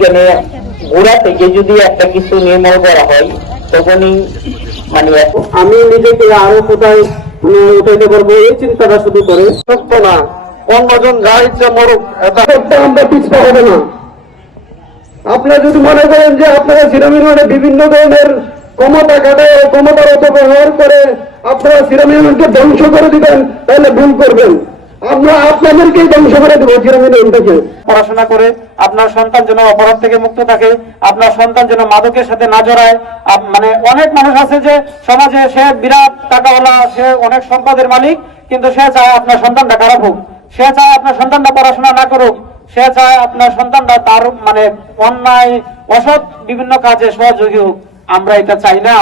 এখানে গোড়া থেকে যদি একটা কিছু নির্মূল করা হয় তখনই মানে আমি নিজেকে আরো কোথায় উঠাইতে পারবো এই চিন্তাটা শুধু করে সত্য না, অন্যজন যা ইচ্ছা মরুক, এটা আমরা পিছপা হবে না। আপনারা যদি মনে করেন যে আপনারা সিরাম ইউনিয়নে বিভিন্ন ধরনের ক্ষমতা কাটায় ক্ষমতার অপব্যবহার করে আপনারা সিরাম ইউনিয়নকে ধ্বংস করে দিবেন, তাহলে ভুল করবেন। আমরা আপনাদেরকেই ধ্বংস করে দেবো সিরাম ইউনিয়নটাকে। পড়াশোনা করে আপনার সন্তান যেন অপরাধ থেকে মুক্ত থাকে, আপনার সন্তান যেন মাদকের সাথে না জড়ায়। মানে অনেক মানুষ আছে যে সমাজে সে বিরাট টাকাওয়ালা, সে অনেক সম্পদের মালিক, কিন্তু সে চায় আপনার সন্তানটা খারাপ হোক, সে চায় আপনার সন্তানটা পড়াশোনা না করুক, সে চায় আপনার সন্তানটা তার মানে অন্যায় অসৎ বিভিন্ন কাজে সহযোগী হোক। আমরা এটা চাই না।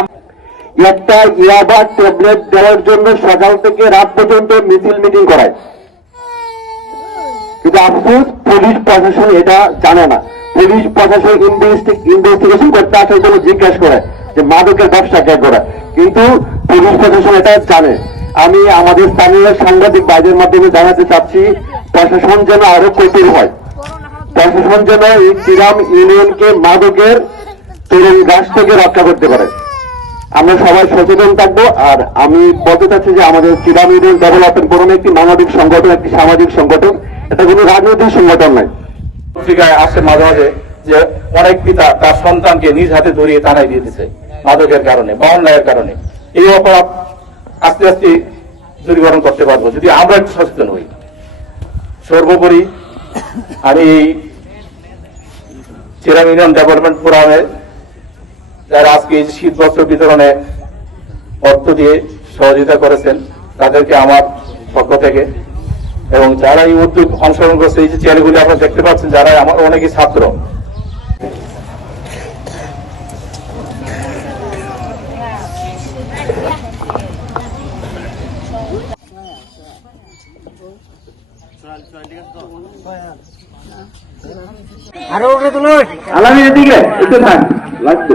একটা ইয়াবা ট্যাবলেট দেওয়ার জন্য সকাল থেকে রাত পর্যন্ত মিছিল মিটিং করায়, কিন্তু আফসোস পুলিশ প্রশাসন এটা জানে না। পুলিশ প্রশাসন ইনভেস্টিগেশন করতে আসার জন্য জিজ্ঞাসা করে যে মাদকের ব্যবসা কে করে, কিন্তু পুলিশ প্রশাসন এটা জানে। আমি আমাদের স্থানীয় সাংবাদিক ভাইদের মাধ্যমে জানাতে চাচ্ছি, প্রশাসন যেন আরো কঠোর হয়, প্রশাসন যেন এই সিরাম ইউনিয়নকে মাদকের তরুণ গাছ থেকে রক্ষা করতে পারে। আমরা সবাই সচেতন থাকবো। আর আমি বলতে চাচ্ছি যে আমাদের সিরাম ইউনিয়ন ডেভেলপমেন্ট ফোরাম একটি মানবিক সংগঠন, একটি সামাজিক সংগঠন, এটা কোনো রাজনৈতিক সংগঠন নয়। পত্রিকায় আসে মাঝে মাঝে যে অনেক পিতা তার সন্তানকে নিজ হাতে ধরিয়ে থানায় দিয়ে দিচ্ছে মাদকের কারণে বা অন্যায়ের কারণে। এই অপরাধ আস্তে আস্তে দূরীকরণ করতে পারবো যদি আমরা একটু সচেতন হই। সর্বোপরি আমি এই সিরাম ইউনিয়ন ডেভেলপমেন্ট ফোরামে যারা আজকে এই শীত বস্ত্র বিতরণে অর্থ দিয়ে সহযোগিতা করেছেন তাদেরকে আমার পক্ষ থেকে, এবং যারা এই উদ্যোগ অংশগ্রহণ করছে, এই যে চেয়ারগুলি আপনারা দেখতে পাচ্ছেন, যারা আমার অনেকেই ছাত্র। আরো এদিকে একটু থাক লাগবে,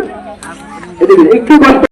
এদিকে একটু